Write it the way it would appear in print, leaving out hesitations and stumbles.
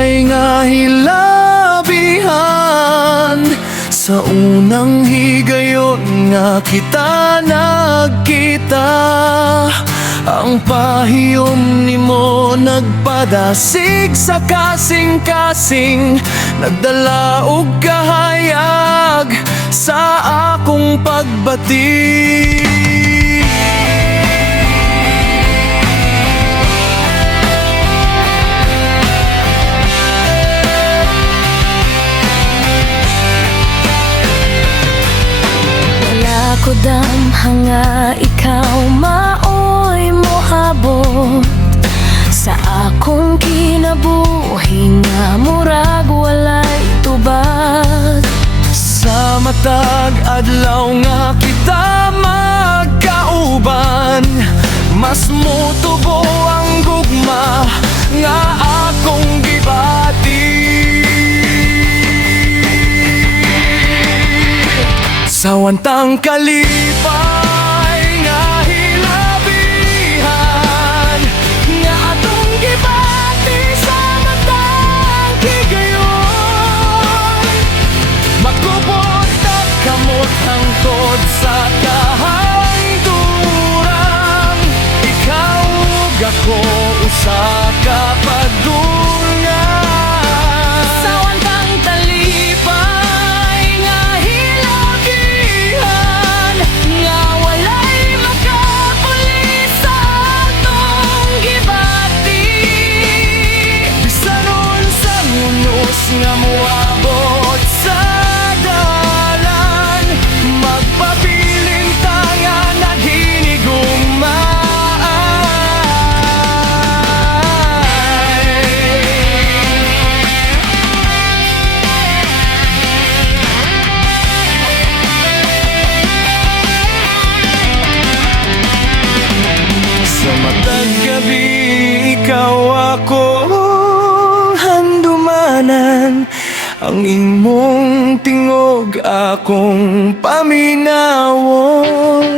lipay nga hilabihan. Sa unang higayon nga kita nagkita, ang pahiyom nimo nagpadasig sa kasing-kasing, nagdala og kahayag sa akong pagbati. Ko damhang nga ikaw maoy mohabot sa akong kinabuhi nga murag walay tubag. Sa matag adlaw nga kita magkauban, mas motubo ang gugma nga akong gibati. Sa wantang kalipay nga hilabihan, nga atong gibati sa matang higayon, magkubot at kamot hangtod sa kahangturan. Ikaw ug ako usa ka padungan. Sa wantang talipay nga hilabihan, nga walay makapulis sa atong gibati. Bisan unsa ngunos nga moabot sa dalan, magpabilin ta nga naghinigugmay. Sa matag gabi ikaw ako handumanan, ang imong tingog akong paminawon.